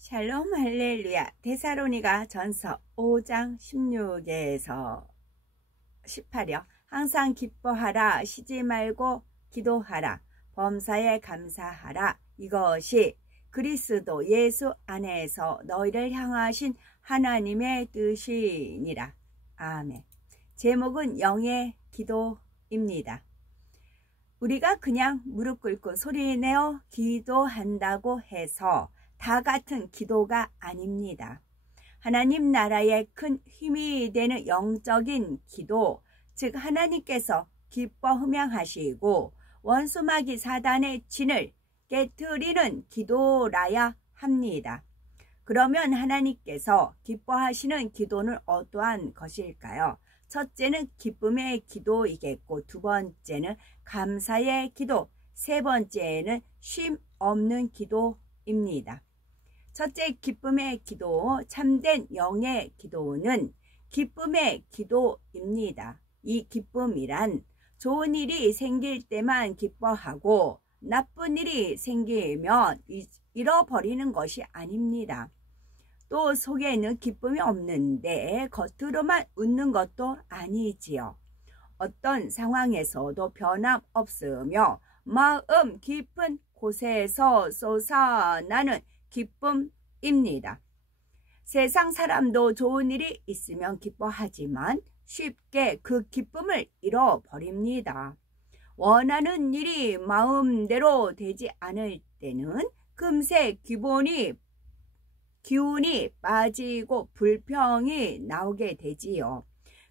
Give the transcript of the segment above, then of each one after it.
샬롬 할렐루야. 데살로니가 전서 5장 16에서 18이요. 항상 기뻐하라. 쉬지 말고 기도하라. 범사에 감사하라. 이것이 그리스도 예수 안에서 너희를 향하신 하나님의 뜻이니라. 아멘. 제목은 영의 기도입니다. 우리가 그냥 무릎 꿇고 소리내어 기도한다고 해서 다 같은 기도가 아닙니다. 하나님 나라의 큰 힘이 되는 영적인 기도, 즉 하나님께서 기뻐 흠양하시고 원수마귀 사단의 진을 깨트리는 기도라야 합니다. 그러면 하나님께서 기뻐하시는 기도는 어떠한 것일까요? 첫째는 기쁨의 기도이겠고, 두 번째는 감사의 기도, 세 번째는 쉼 없는 기도입니다. 첫째, 기쁨의 기도, 참된 영의 기도는 기쁨의 기도입니다. 이 기쁨이란 좋은 일이 생길 때만 기뻐하고 나쁜 일이 생기면 잃어버리는 것이 아닙니다. 또 속에는 기쁨이 없는데 겉으로만 웃는 것도 아니지요. 어떤 상황에서도 변함없으며 마음 깊은 곳에서 솟아나는 기쁨입니다. 세상 사람도 좋은 일이 있으면 기뻐하지만 쉽게 그 기쁨을 잃어버립니다. 원하는 일이 마음대로 되지 않을 때는 금세 기운이 빠지고 불평이 나오게 되지요.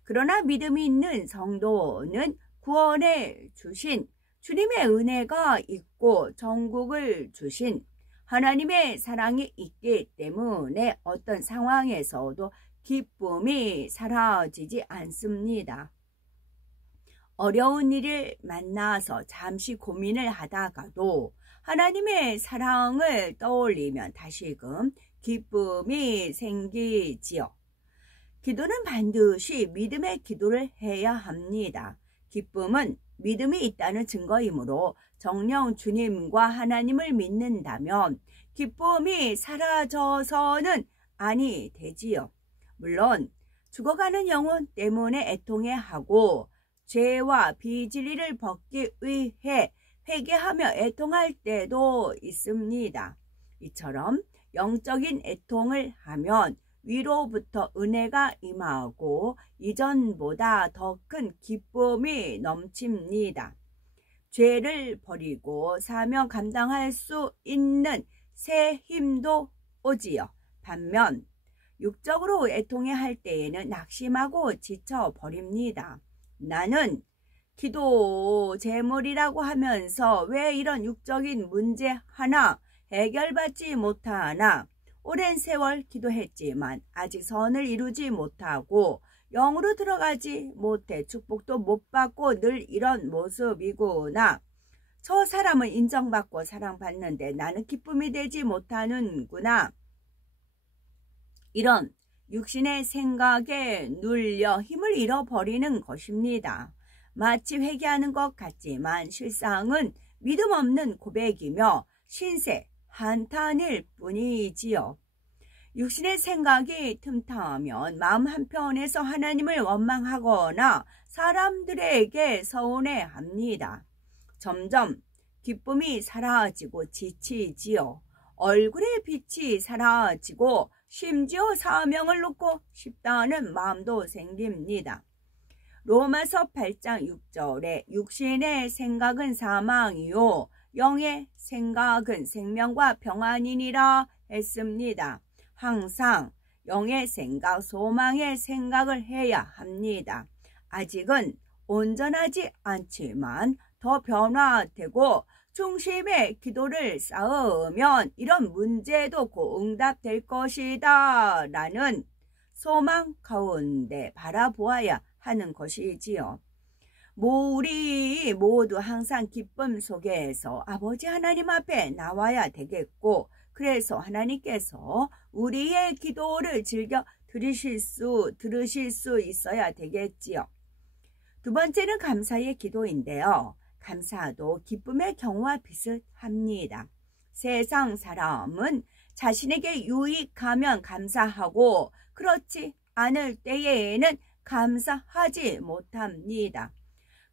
그러나 믿음이 있는 성도는 구원해 주신 주님의 은혜가 있고 천국을 주신 하나님의 사랑이 있기 때문에 어떤 상황에서도 기쁨이 사라지지 않습니다. 어려운 일을 만나서 잠시 고민을 하다가도 하나님의 사랑을 떠올리면 다시금 기쁨이 생기지요. 기도는 반드시 믿음의 기도를 해야 합니다. 기쁨은 믿음이 있다는 증거이므로 정녕 주님과 하나님을 믿는다면 기쁨이 사라져서는 아니 되지요. 물론 죽어가는 영혼 때문에 애통해하고 죄와 비진리를 벗기 위해 회개하며 애통할 때도 있습니다. 이처럼 영적인 애통을 하면 위로부터 은혜가 임하고 이전보다 더 큰 기쁨이 넘칩니다. 죄를 버리고 사명 감당할 수 있는 새 힘도 오지요. 반면 육적으로 애통해 할 때에는 낙심하고 지쳐버립니다. 나는 기도 제물이라고 하면서 왜 이런 육적인 문제 하나 해결받지 못하나? 오랜 세월 기도했지만 아직 선을 이루지 못하고 영으로 들어가지 못해 축복도 못 받고 늘 이런 모습이구나. 저 사람은 인정받고 사랑받는데 나는 기쁨이 되지 못하는구나. 이런 육신의 생각에 눌려 힘을 잃어버리는 것입니다. 마치 회개하는 것 같지만 실상은 믿음 없는 고백이며 신세 한탄일 뿐이지요. 육신의 생각이 틈타면 마음 한편에서 하나님을 원망하거나 사람들에게 서운해합니다. 점점 기쁨이 사라지고 지치지요. 얼굴의 빛이 사라지고 심지어 사명을 놓고 싶다는 마음도 생깁니다. 로마서 8장 6절에 육신의 생각은 사망이요 영의 생각은 생명과 평안이니라 했습니다. 항상 영의 생각, 소망의 생각을 해야 합니다. 아직은 온전하지 않지만 더 변화되고 중심의 기도를 쌓으면 이런 문제도 곧 응답될 것이다 라는 소망 가운데 바라보아야 하는 것이지요. 우리 모두 항상 기쁨 속에서 아버지 하나님 앞에 나와야 되겠고, 그래서 하나님께서 우리의 기도를 즐겨 들으실 수 있어야 되겠지요. 두 번째는 감사의 기도인데요. 감사도 기쁨의 경우와 비슷합니다. 세상 사람은 자신에게 유익하면 감사하고 그렇지 않을 때에는 감사하지 못합니다.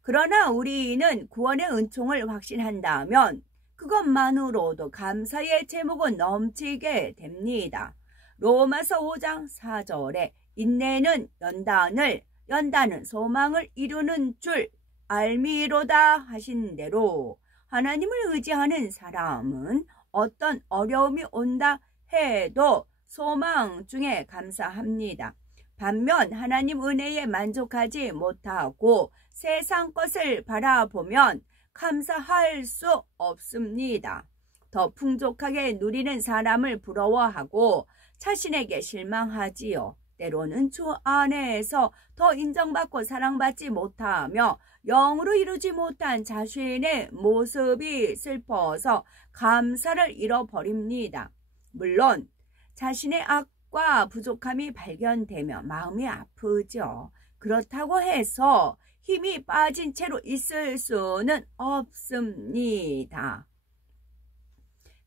그러나 우리는 구원의 은총을 확신한다면 그것만으로도 감사의 제목은 넘치게 됩니다. 로마서 5장 4절에 인내는 연단을, 연단은 소망을 이루는 줄 알미로다 하신 대로 하나님을 의지하는 사람은 어떤 어려움이 온다 해도 소망 중에 감사합니다. 반면 하나님 은혜에 만족하지 못하고 세상 것을 바라보면 감사할 수 없습니다. 더 풍족하게 누리는 사람을 부러워하고 자신에게 실망하지요. 때로는 주 안에서 더 인정받고 사랑받지 못하며 영으로 이루지 못한 자신의 모습이 슬퍼서 감사를 잃어버립니다. 물론 자신의 악과 부족함이 발견되며 마음이 아프죠. 그렇다고 해서 힘이 빠진 채로 있을 수는 없습니다.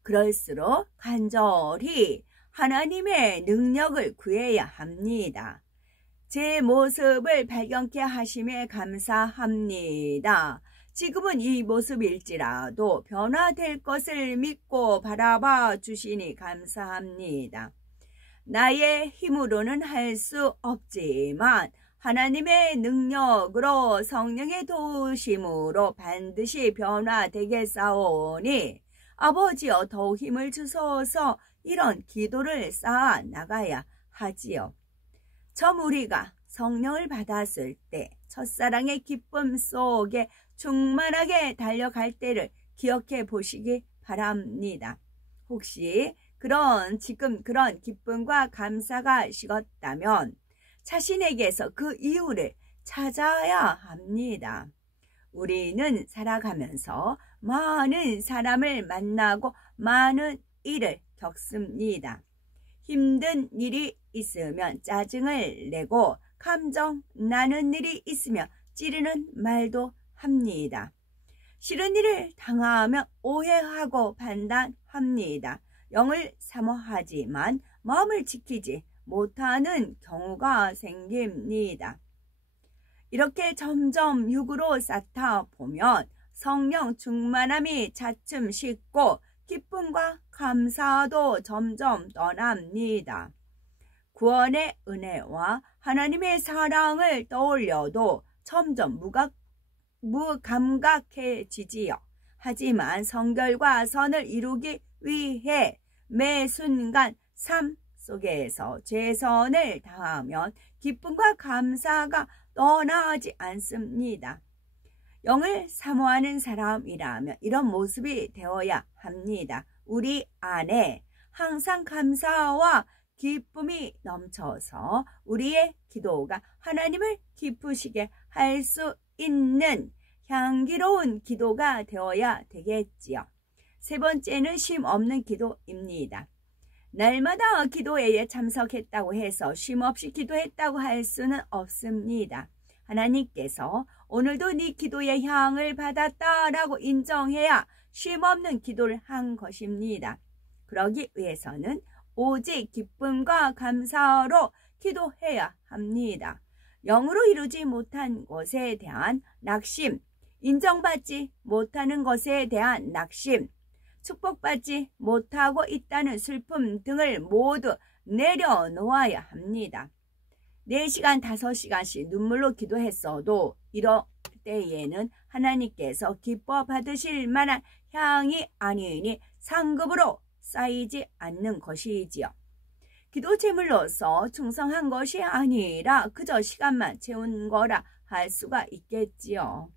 그럴수록 간절히 하나님의 능력을 구해야 합니다. 제 모습을 발견케 하심에 감사합니다. 지금은 이 모습일지라도 변화될 것을 믿고 바라봐 주시니 감사합니다. 나의 힘으로는 할 수 없지만 하나님의 능력으로 성령의 도우심으로 반드시 변화되겠사오니 아버지여 더욱 힘을 주소서 이런 기도를 쌓아 나가야 하지요. 처음 우리가 성령을 받았을 때 첫사랑의 기쁨 속에 충만하게 달려갈 때를 기억해 보시기 바랍니다. 혹시 지금 그런 기쁨과 감사가 식었다면 자신에게서 그 이유를 찾아야 합니다. 우리는 살아가면서 많은 사람을 만나고 많은 일을 겪습니다. 힘든 일이 있으면 짜증을 내고 감정 나는 일이 있으면 찌르는 말도 합니다. 싫은 일을 당하면 오해하고 판단합니다. 영을 사모하지만 마음을 지키지 못하는 경우가 생깁니다. 이렇게 점점 육으로 쌓다 보면 성령 충만함이 차츰 식고 기쁨과 감사도 점점 떠납니다. 구원의 은혜와 하나님의 사랑을 떠올려도 점점 무감각해지지요. 하지만 성결과 선을 이루기 위해 매 순간 삶 속에서 최선을 다하면 기쁨과 감사가 떠나지 않습니다. 영을 사모하는 사람이라면 이런 모습이 되어야 합니다. 우리 안에 항상 감사와 기쁨이 넘쳐서 우리의 기도가 하나님을 기쁘시게 할 수 있는 향기로운 기도가 되어야 되겠지요. 세 번째는 쉼 없는 기도입니다. 날마다 기도회에 참석했다고 해서 쉼 없이 기도했다고 할 수는 없습니다. 하나님께서 오늘도 네 기도의 향을 받았다라고 인정해야 쉼 없는 기도를 한 것입니다. 그러기 위해서는 오직 기쁨과 감사로 기도해야 합니다. 영으로 이루지 못한 것에 대한 낙심, 인정받지 못하는 것에 대한 낙심, 축복받지 못하고 있다는 슬픔 등을 모두 내려놓아야 합니다. 4시간, 5시간씩 눈물로 기도했어도 이럴 때에는 하나님께서 기뻐 받으실 만한 향이 아니니 상급으로 쌓이지 않는 것이지요. 기도 제물로서 충성한 것이 아니라 그저 시간만 채운 거라 할 수가 있겠지요.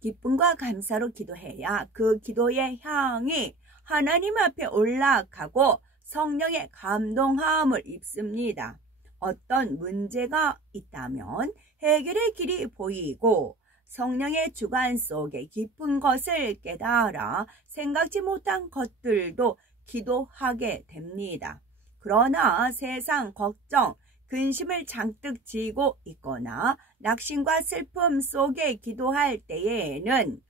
기쁨과 감사로 기도해야 그 기도의 향이 하나님 앞에 올라가고 성령의 감동함을 입습니다. 어떤 문제가 있다면 해결의 길이 보이고 성령의 주관 속에 깊은 것을 깨달아 생각지 못한 것들도 기도하게 됩니다. 그러나 세상 걱정, 근심을 잔뜩 지고 있거나 낙심과 슬픔 속에 기도할 때에는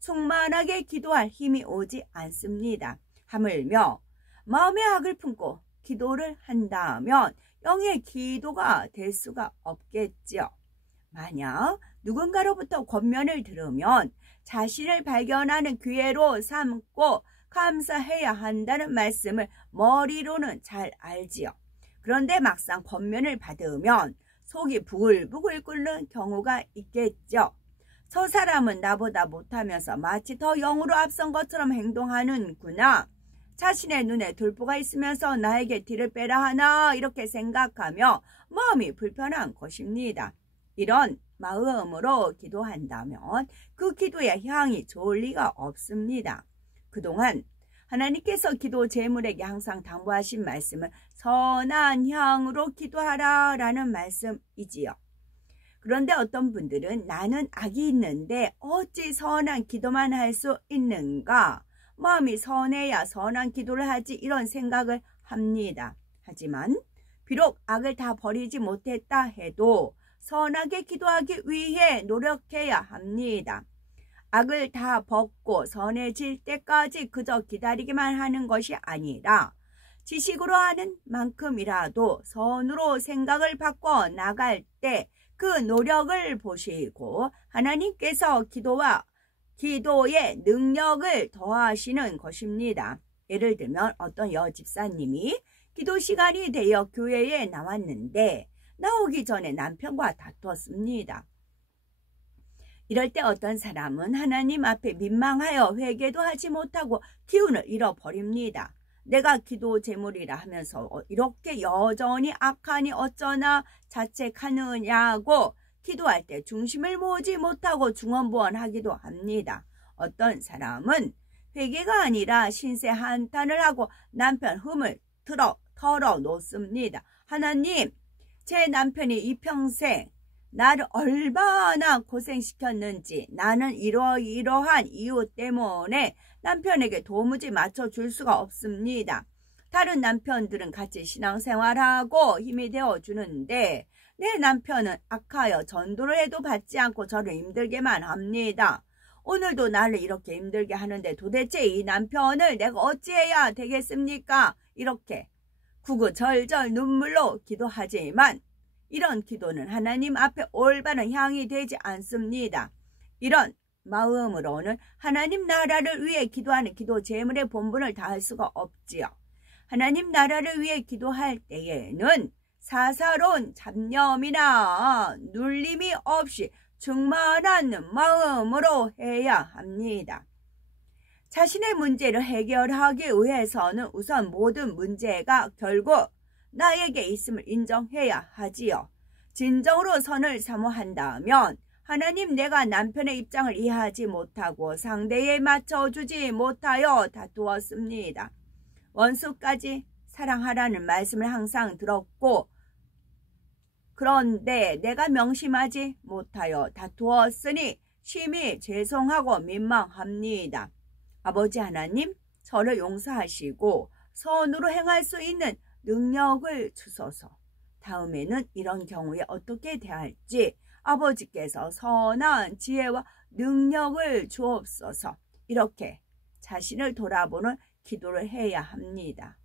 충만하게 기도할 힘이 오지 않습니다. 하물며 마음의 악을 품고 기도를 한다면 영의 기도가 될 수가 없겠지요. 만약 누군가로부터 권면을 들으면 자신을 발견하는 기회로 삼고 감사해야 한다는 말씀을 머리로는 잘 알지요. 그런데 막상 권면을 받으면 속이 부글부글 끓는 경우가 있겠죠. 저 사람은 나보다 못하면서 마치 더 영으로 앞선 것처럼 행동하는구나. 자신의 눈에 돌보가 있으면서 나에게 뒤를 빼라 하나 이렇게 생각하며 마음이 불편한 것입니다. 이런 마음으로 기도한다면 그 기도의 향이 좋을 리가 없습니다. 그동안 하나님께서 기도 제물에게 항상 당부하신 말씀은 선한 향으로 기도하라 라는 말씀이지요. 그런데 어떤 분들은 나는 악이 있는데 어찌 선한 기도만 할 수 있는가? 마음이 선해야 선한 기도를 하지 이런 생각을 합니다. 하지만 비록 악을 다 버리지 못했다 해도 선하게 기도하기 위해 노력해야 합니다. 악을 다 벗고 선해질 때까지 그저 기다리기만 하는 것이 아니라 지식으로 하는 만큼이라도 선으로 생각을 바꿔 나갈 때 그 노력을 보시고 하나님께서 기도의 능력을 더하시는 것입니다. 예를 들면 어떤 여집사님이 기도 시간이 되어 교회에 나왔는데 나오기 전에 남편과 다투었습니다. 이럴 때 어떤 사람은 하나님 앞에 민망하여 회개도 하지 못하고 기운을 잃어버립니다. 내가 기도 제물이라 하면서 이렇게 여전히 악하니 어쩌나 자책하느냐고 기도할 때 중심을 모으지 못하고 중언부언하기도 합니다. 어떤 사람은 회개가 아니라 신세 한탄을 하고 남편 흠을 털어놓습니다. 하나님, 제 남편이 이 평생 나를 얼마나 고생시켰는지 나는 이러한 이유 때문에 남편에게 도무지 맞춰줄 수가 없습니다. 다른 남편들은 같이 신앙생활하고 힘이 되어주는데 내 남편은 악하여 전도를 해도 받지 않고 저를 힘들게만 합니다. 오늘도 나를 이렇게 힘들게 하는데 도대체 이 남편을 내가 어찌해야 되겠습니까? 이렇게 구구절절 눈물로 기도하지만 이런 기도는 하나님 앞에 올바른 향이 되지 않습니다. 이런 마음으로는 하나님 나라를 위해 기도하는 기도 제물의 본분을 다할 수가 없지요. 하나님 나라를 위해 기도할 때에는 사사로운 잡념이나 눌림이 없이 충만한 마음으로 해야 합니다. 자신의 문제를 해결하기 위해서는 우선 모든 문제가 결국 나에게 있음을 인정해야 하지요. 진정으로 선을 사모한다면 하나님, 내가 남편의 입장을 이해하지 못하고 상대에 맞춰주지 못하여 다투었습니다. 원수까지 사랑하라는 말씀을 항상 들었고 그런데 내가 명심하지 못하여 다투었으니 심히 죄송하고 민망합니다. 아버지 하나님, 저를 용서하시고 선으로 행할 수 있는 능력을 주소서. 다음에는 이런 경우에 어떻게 대할지 아버지께서 선한 지혜와 능력을 주옵소서. 이렇게 자신을 돌아보는 기도를 해야 합니다.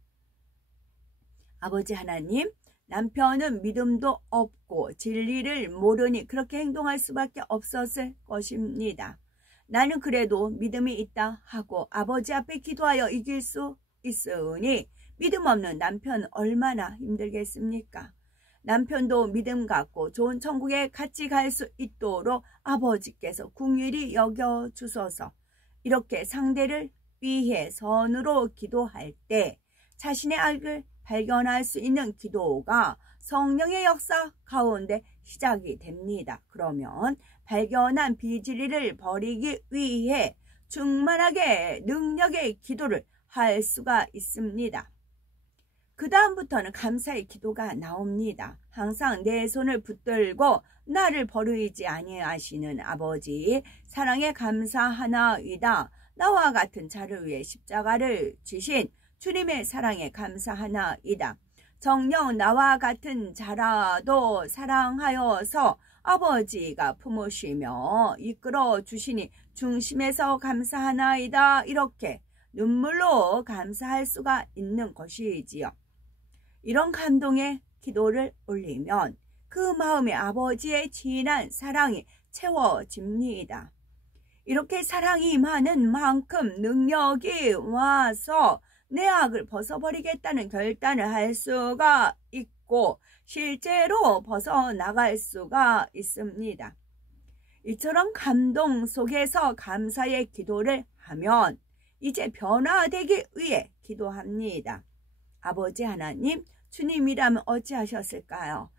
아버지 하나님, 남편은 믿음도 없고 진리를 모르니 그렇게 행동할 수밖에 없었을 것입니다. 나는 그래도 믿음이 있다 하고 아버지 앞에 기도하여 이길 수 있으니 믿음 없는 남편은 얼마나 힘들겠습니까? 남편도 믿음 갖고 좋은 천국에 같이 갈 수 있도록 아버지께서 긍휼히 여겨주소서. 이렇게 상대를 위해 선으로 기도할 때 자신의 악을 발견할 수 있는 기도가 성령의 역사 가운데 시작이 됩니다. 그러면 발견한 비진리를 버리기 위해 충만하게 능력의 기도를 할 수가 있습니다. 그 다음부터는 감사의 기도가 나옵니다. 항상 내 손을 붙들고 나를 버리지 아니하시는 아버지, 사랑에 감사하나이다. 나와 같은 자를 위해 십자가를 지신 주님의 사랑에 감사하나이다. 정녕 나와 같은 자라도 사랑하여서 아버지가 품으시며 이끌어 주시니 중심에서 감사하나이다. 이렇게 눈물로 감사할 수가 있는 것이지요. 이런 감동의 기도를 올리면 그 마음에 아버지의 진한 사랑이 채워집니다. 이렇게 사랑이 많은 만큼 능력이 와서 내 악을 벗어버리겠다는 결단을 할 수가 있고 실제로 벗어나갈 수가 있습니다. 이처럼 감동 속에서 감사의 기도를 하면 이제 변화되기 위해 기도합니다. 아버지 하나님, 주님이라면 어찌하셨을까요?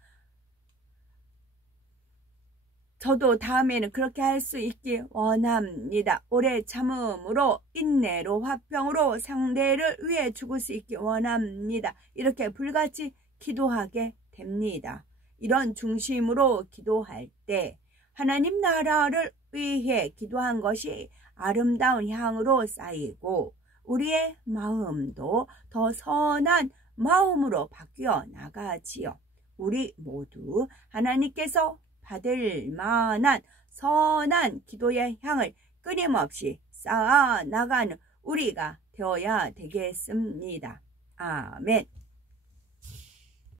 저도 다음에는 그렇게 할 수 있기 원합니다. 오래 참음으로 인내로 화평으로 상대를 위해 죽을 수 있기 원합니다. 이렇게 불같이 기도하게 됩니다. 이런 중심으로 기도할 때 하나님 나라를 위해 기도한 것이 아름다운 향으로 쌓이고 우리의 마음도 더 선한 마음으로 바뀌어 나가지요. 우리 모두 하나님께서 받을 만한 선한 기도의 향을 끊임없이 쌓아 나가는 우리가 되어야 되겠습니다. 아멘.